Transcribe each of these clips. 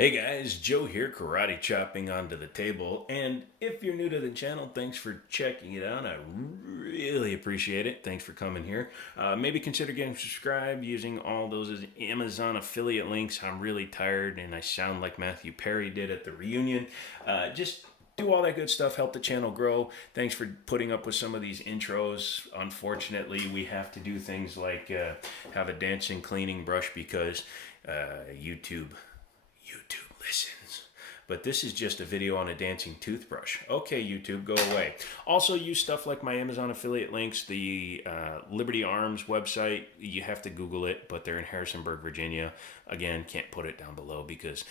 Hey guys, Joe here, karate chopping onto the table. And if you're new to the channel, thanks for checking it out. I really appreciate it. Thanks for coming here. Maybe consider getting subscribed using all those Amazon affiliate links. I'm really tired and I sound like Matthew Perry did at the reunion. Just do all that good stuff, help the channel grow. Thanks for putting up with some of these intros. Unfortunately, we have to do things like have a dancing cleaning brush because YouTube listens. But this is just a video on a dancing toothbrush. Okay, YouTube, go away. Also, use stuff like my Amazon affiliate links, the Liberty Arms website. You have to Google it, but they're in Harrisonburg, Virginia. Again, can't put it down below because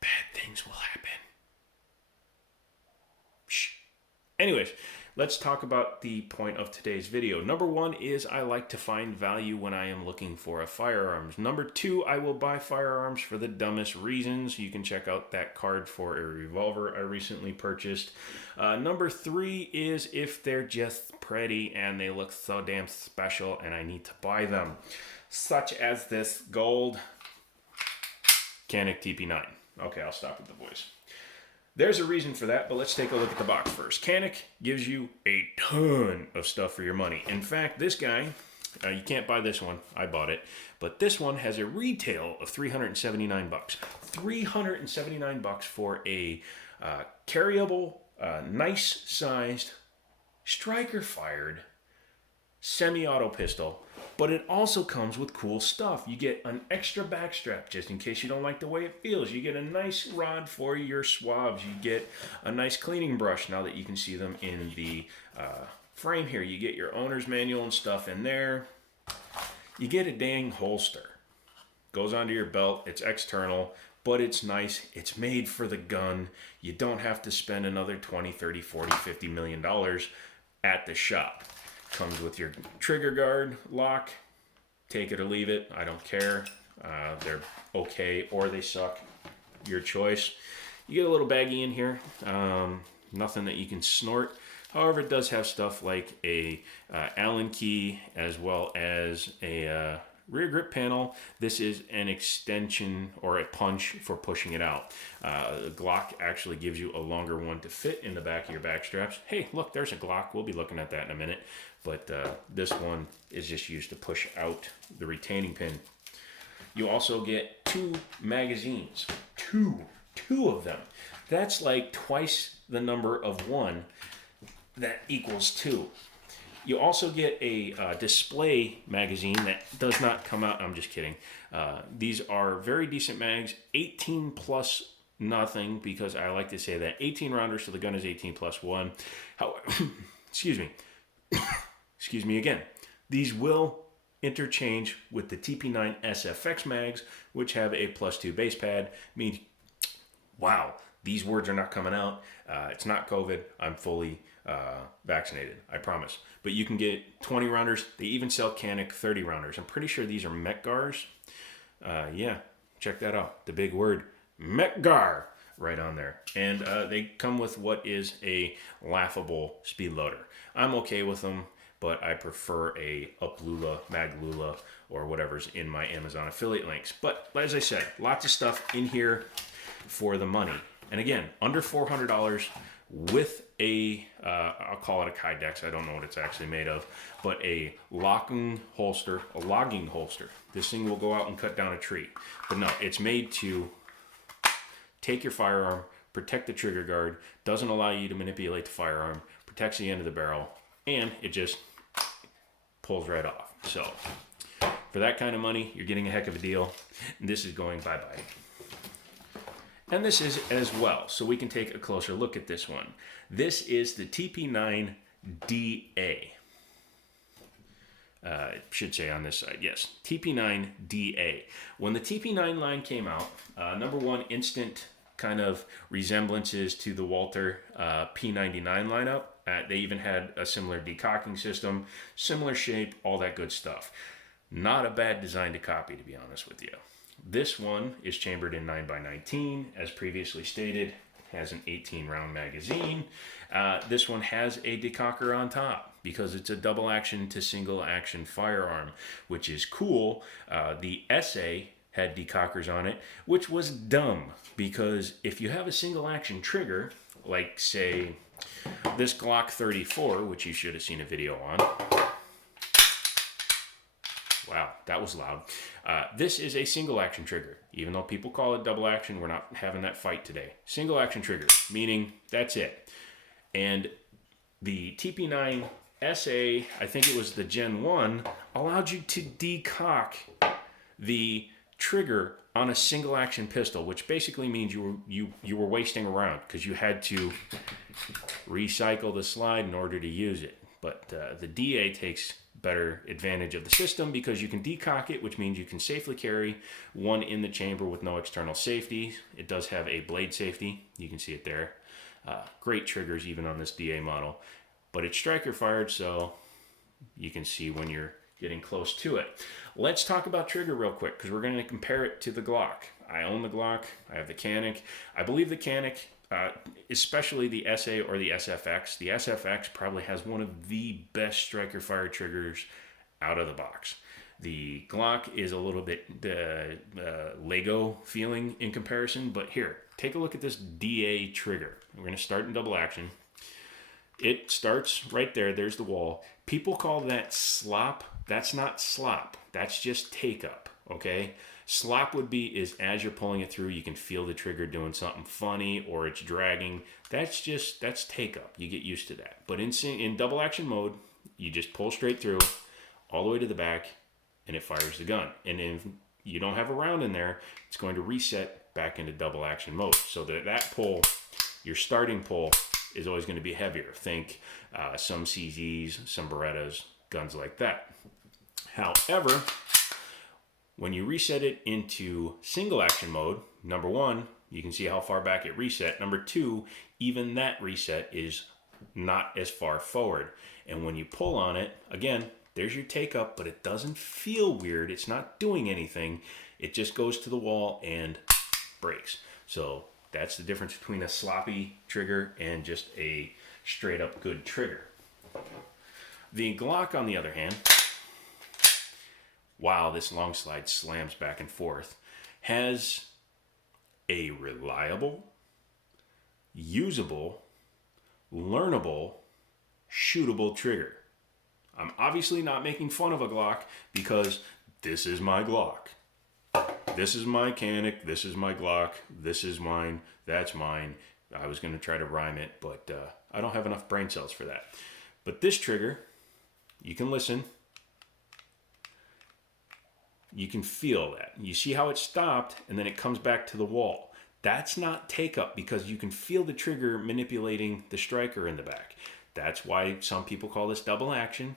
bad things will happen. Shh. Anyways, let's talk about the point of today's video. Number one is I like to find value when I am looking for a firearms. Number two, I will buy firearms for the dumbest reasons. You can check out that card for a revolver I recently purchased. Number three is if they're just pretty and they look so damn special and I need to buy them. Such as this gold Canik TP9. Okay, I'll stop with the voice. There's a reason for that, but let's take a look at the box first. Canik gives you a ton of stuff for your money. In fact, this guy, you can't buy this one. I bought it. But this one has a retail of $379. $379 for a carryable, nice-sized, striker-fired semi-auto pistol, but it also comes with cool stuff. You get an extra backstrap just in case you don't like the way it feels. You get a nice rod for your swabs. You get a nice cleaning brush now that you can see them in the frame here. You get your owner's manual and stuff in there. You get a dang holster. Goes onto your belt. It's external, but it's nice. It's made for the gun. You don't have to spend another 20, 30, 40, 50 million dollars at the shop. Comes with your trigger guard lock. Take it or leave it. I don't care. They're okay or they suck. Your choice. You get a little baggie in here. Nothing that you can snort. However, it does have stuff like a Allen key as well as a rear grip panel. This is an extension or a punch for pushing it out. The Glock actually gives you a longer one to fit in the back of your back straps. Hey, look, there's a Glock. We'll be looking at that in a minute. But this one is just used to push out the retaining pin. You also get two magazines. Two of them. That's like twice the number of one. That equals two. You also get a display magazine that does not come out. I'm just kidding. These are very decent mags. 18 plus nothing, because I like to say that 18 rounders, so the gun is 18 plus one. However, excuse me. Excuse me again. These will interchange with the TP9 SFX mags, which have a +2 base pad. Wow, these words are not coming out. It's not COVID. I'm fully vaccinated, I promise. But you can get 20 rounders. They even sell Canik 30 rounders. I'm pretty sure these are Metgars. Yeah, check that out. The big word, Metgar, right on there. And they come with what is a laughable speed loader. I'm okay with them, but I prefer a Uplula, Maglula, or whatever's in my Amazon affiliate links. But as I said, lots of stuff in here for the money. And again, under $400 with a, I'll call it a Kydex. I don't know what it's actually made of, but a logging holster. This thing will go out and cut down a tree. But no, it's made to take your firearm, protect the trigger guard, doesn't allow you to manipulate the firearm, protects the end of the barrel, and it just pulls right off. So for that kind of money, you're getting a heck of a deal. And this is going bye-bye. And this is as well. So we can take a closer look at this one. This is the TP9 DA. It should say on this side, yes, TP9 DA. When the TP9 line came out, number one, instant kind of resemblances to the Walther P99 lineup. They even had a similar decocking system, similar shape, all that good stuff. Not a bad design to copy, to be honest with you. This one is chambered in 9x19, as previously stated, has an 18 round magazine. This one has a decocker on top because it's a double action to single action firearm, which is cool. The SA had decockers on it, which was dumb because if you have a single action trigger, like say this Glock 34, which you should have seen a video on. Wow, that was loud. This is a single action trigger. Even though people call it double action, we're not having that fight today. Single action trigger, meaning that's it. And the TP9 SA, I think it was the Gen 1, allowed you to decock the trigger on a single action pistol, which basically means you were wasting a round because you had to recycle the slide in order to use it. But the DA takes better advantage of the system because you can decock it, which means you can safely carry one in the chamber with no external safety. It does have a blade safety. You can see it there. Great triggers even on this DA model. But it's striker fired, so you can see when you're getting close to it. Let's talk about trigger real quick because we're going to compare it to the Glock. I own the Glock. I have the Canik. I believe the Canik, especially the SA or the SFX. The SFX probably has one of the best striker fire triggers out of the box. The Glock is a little bit Lego feeling in comparison, but here, take a look at this DA trigger. We're going to start in double action. It starts right there. There's the wall. People call that slop. That's not slop. That's just take up, okay? Slop would be is as you're pulling it through, you can feel the trigger doing something funny or it's dragging. That's take up. You get used to that. But in double action mode, you just pull straight through all the way to the back and it fires the gun. And if you don't have a round in there, it's going to reset back into double action mode. So that pull, your starting pull, is always going to be heavier. Think some CZs, some Berettas, guns like that. However, when you reset it into single action mode, number one, you can see how far back it reset. Number two, even that reset is not as far forward. And when you pull on it, again, there's your take up, but it doesn't feel weird. It's not doing anything. It just goes to the wall and breaks. So that's the difference between a sloppy trigger and just a straight up good trigger. The Glock, on the other hand, while this long slide slams back and forth, has a reliable, usable, learnable, shootable trigger. I'm obviously not making fun of a Glock because this is my Glock. This is my Canik, this is my Glock, this is mine, that's mine. I was going to try to rhyme it, but I don't have enough brain cells for that. But this trigger, you can listen. You can feel that. You see how it stopped and then it comes back to the wall. That's not take up because you can feel the trigger manipulating the striker in the back. That's why some people call this double action.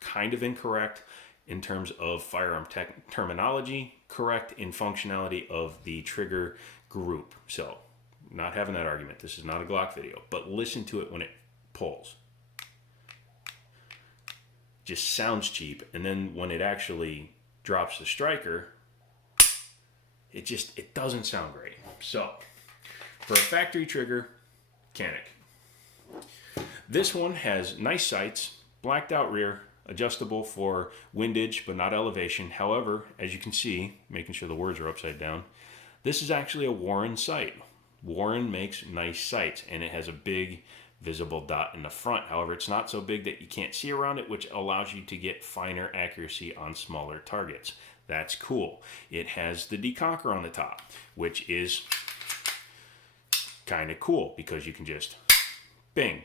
Kind of incorrect in terms of firearm terminology, correct in functionality of the trigger group. So, not having that argument. This is not a Glock video, but listen to it when it pulls. Just sounds cheap, and then when it actually drops the striker, it doesn't sound great. So, for a factory trigger, Canik. This one has nice sights, blacked out rear, adjustable for windage but not elevation. However, as you can see, making sure the words are upside down, this is actually a Warren sight. Warren makes nice sights and it has a big visible dot in the front. However, it's not so big that you can't see around it, which allows you to get finer accuracy on smaller targets. That's cool. It has the decocker on the top, which is kind of cool because you can just bing,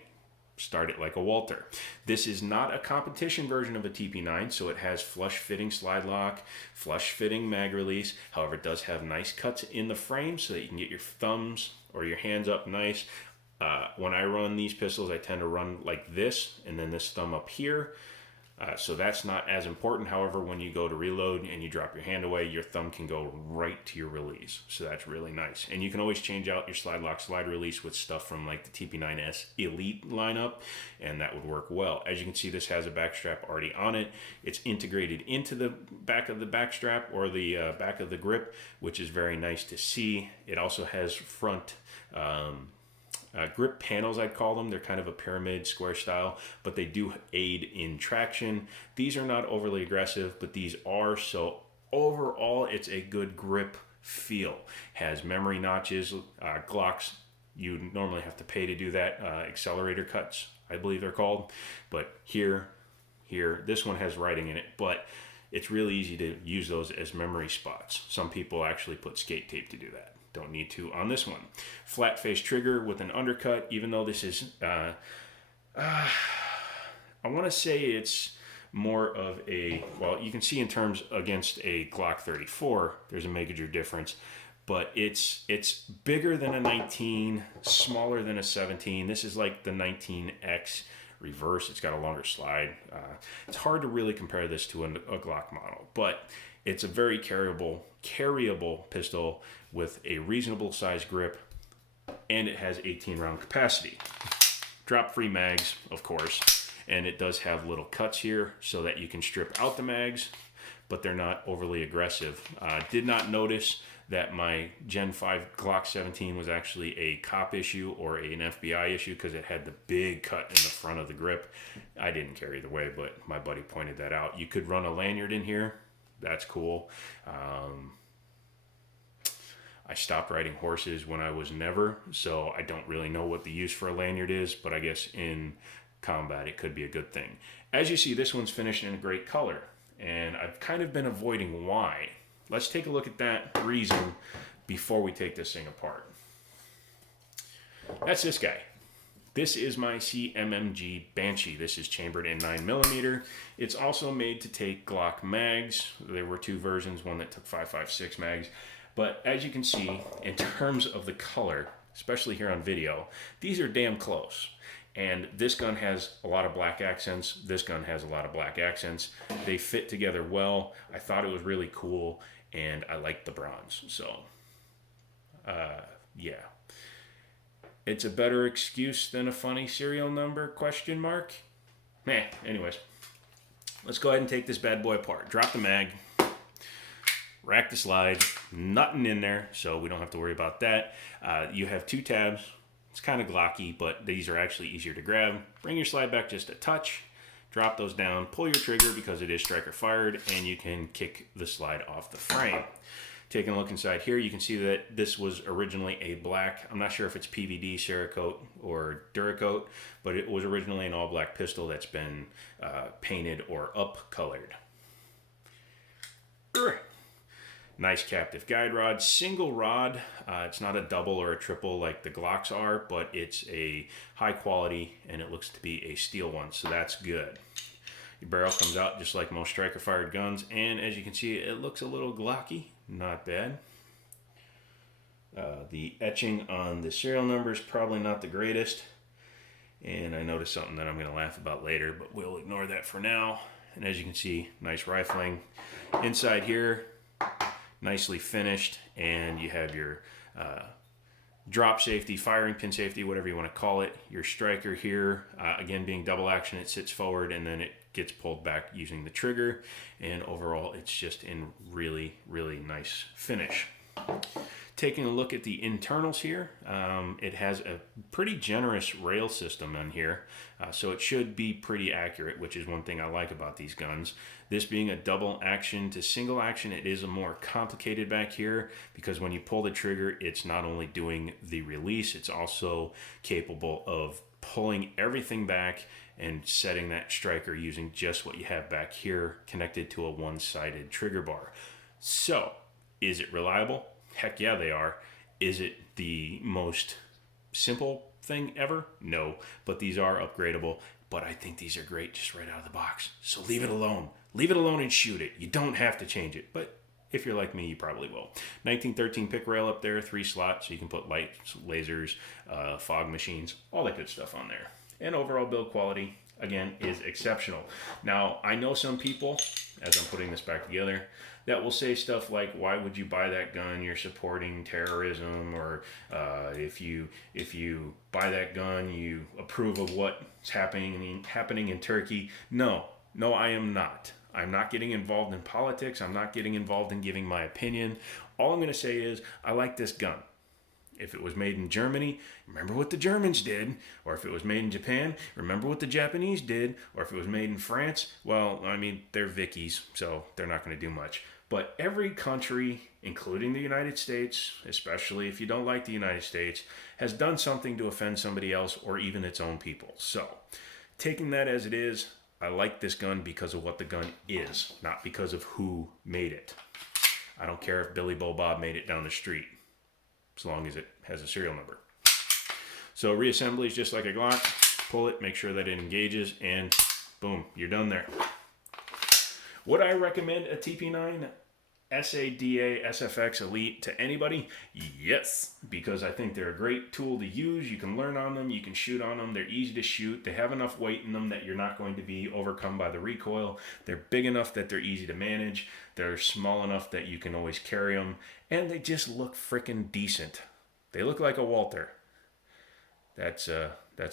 start it like a Walter. This is not a competition version of a TP9, so it has flush fitting slide lock, flush fitting mag release. However, it does have nice cuts in the frame so that you can get your thumbs or your hands up nice. When I run these pistols, I tend to run like this and then this thumb up here. So that's not as important. However, when you go to reload and you drop your hand away, your thumb can go right to your release. So that's really nice. And you can always change out your slide lock, slide release with stuff from like the TP9S Elite lineup, and that would work well. As you can see, this has a back strap already on it. It's integrated into the back of the back strap or the back of the grip, which is very nice to see. It also has front grip panels, I'd call them. They're kind of a pyramid square style, but they do aid in traction. These are not overly aggressive, but these are, so overall, it's a good grip feel. Has memory notches. Glocks, you normally have to pay to do that. Accelerator cuts, I believe they're called. But here, this one has writing in it, but it's really easy to use those as memory spots. Some people actually put skate tape to do that. Don't need to on this one. Flat face trigger with an undercut, even though this is, I want to say it's more of a, well, you can see in terms against a Glock 34, there's a major difference, but it's bigger than a 19, smaller than a 17. This is like the 19X reverse. It's got a longer slide. It's hard to really compare this to a Glock model, but it's a very carryable pistol with a reasonable size grip, and it has 18 round capacity. Drop free mags, of course, and it does have little cuts here so that you can strip out the mags, but they're not overly aggressive. Did not notice that my Gen 5 Glock 17 was actually a cop issue or an FBI issue because it had the big cut in the front of the grip. I didn't care either way, but my buddy pointed that out. You could run a lanyard in here. That's cool. I stopped riding horses when I was never, so I don't really know what the use for a lanyard is, but I guess in combat it could be a good thing. As you see, this one's finished in a great color, and I've kind of been avoiding why. Let's take a look at that reason before we take this thing apart. That's this guy. This is my CMMG Banshee. This is chambered in 9mm. It's also made to take Glock mags. There were two versions, one that took 5.56 mags. But as you can see, in terms of the color, especially here on video, these are damn close. And this gun has a lot of black accents. This gun has a lot of black accents. They fit together well. I thought it was really cool, and I liked the bronze. So, yeah. It's a better excuse than a funny serial number, question mark? Anyways. Let's go ahead and take this bad boy apart. Drop the mag. Rack the slide. Nothing in there, so we don't have to worry about that. You have two tabs. It's kind of glocky, but these are actually easier to grab. Bring your slide back just a touch. Drop those down. Pull your trigger because it is striker fired, and you can kick the slide off the frame. Taking a look inside here, you can see that this was originally a black, I'm not sure if it's PVD, Cerakote, or Duracoat, but it was originally an all-black pistol that's been painted or up-colored. Nice captive guide rod, single rod. It's not a double or a triple like the Glocks are, but it's a high quality, and it looks to be a steel one, so that's good. Your barrel comes out just like most striker-fired guns, and as you can see, it looks a little glocky. Not bad. The etching on the serial number is probably not the greatest. And I noticed something that I'm going to laugh about later, but we'll ignore that for now. And as you can see, nice rifling. Inside here, nicely finished. And you have your drop safety, firing pin safety, whatever you want to call it. Your striker here, again being double action, it sits forward and then it gets pulled back using the trigger, and overall it's just in really, really nice finish. Taking a look at the internals here, it has a pretty generous rail system on here, so it should be pretty accurate, which is one thing I like about these guns. This being a double action to single action, it is a more complicated back here, because when you pull the trigger, it's not only doing the release, it's also capable of pulling everything back and setting that striker using just what you have back here connected to a one-sided trigger bar. So, is it reliable? Heck yeah, they are. Is it the most simple thing ever? No, but these are upgradable. But I think these are great just right out of the box. So leave it alone. Leave it alone and shoot it. You don't have to change it, but if you're like me, you probably will. 1913 pick rail up there, 3 slots, so you can put lights, lasers, fog machines, all that good stuff on there. And overall build quality, again, is exceptional. Now, I know some people, as I'm putting this back together, that will say stuff like, why would you buy that gun? You're supporting terrorism, or if you buy that gun, you approve of what's happening in Turkey. No, I am not. I'm not getting involved in politics. I'm not getting involved in giving my opinion. All I'm going to say is, I like this gun. If it was made in Germany, remember what the Germans did. Or if it was made in Japan, remember what the Japanese did. Or if it was made in France, well, I mean, they're Vickies, so they're not going to do much. But every country, including the United States, especially if you don't like the United States, has done something to offend somebody else or even its own people. So, taking that as it is, I like this gun because of what the gun is, not because of who made it. I don't care if Billy Bo Bob made it down the street, as long as it has a serial number. So reassembly is just like a Glock. Pull it, make sure that it engages, and boom, you're done there. Would I recommend a TP9 SADA SFX Elite to anybody? Yes, because I think they're a great tool to use. You can learn on them, you can shoot on them, they're easy to shoot, they have enough weight in them that you're not going to be overcome by the recoil, they're big enough that they're easy to manage, they're small enough that you can always carry them, and they just look freaking decent. They look like a Walther. That's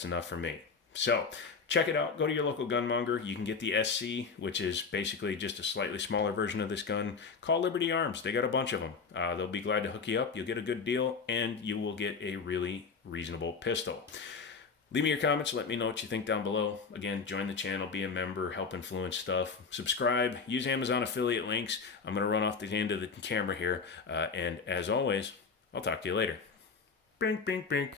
enough for me. So, check it out. Go to your local gunmonger. You can get the SC, which is basically just a slightly smaller version of this gun. Call Liberty Arms. They got a bunch of them. They'll be glad to hook you up. You'll get a good deal, and you will get a really reasonable pistol. Leave me your comments. Let me know what you think down below. Again, join the channel. Be a member. Help influence stuff. Subscribe. Use Amazon affiliate links. I'm going to run off the end of the camera here. And as always, I'll talk to you later. Bink, bink, bink.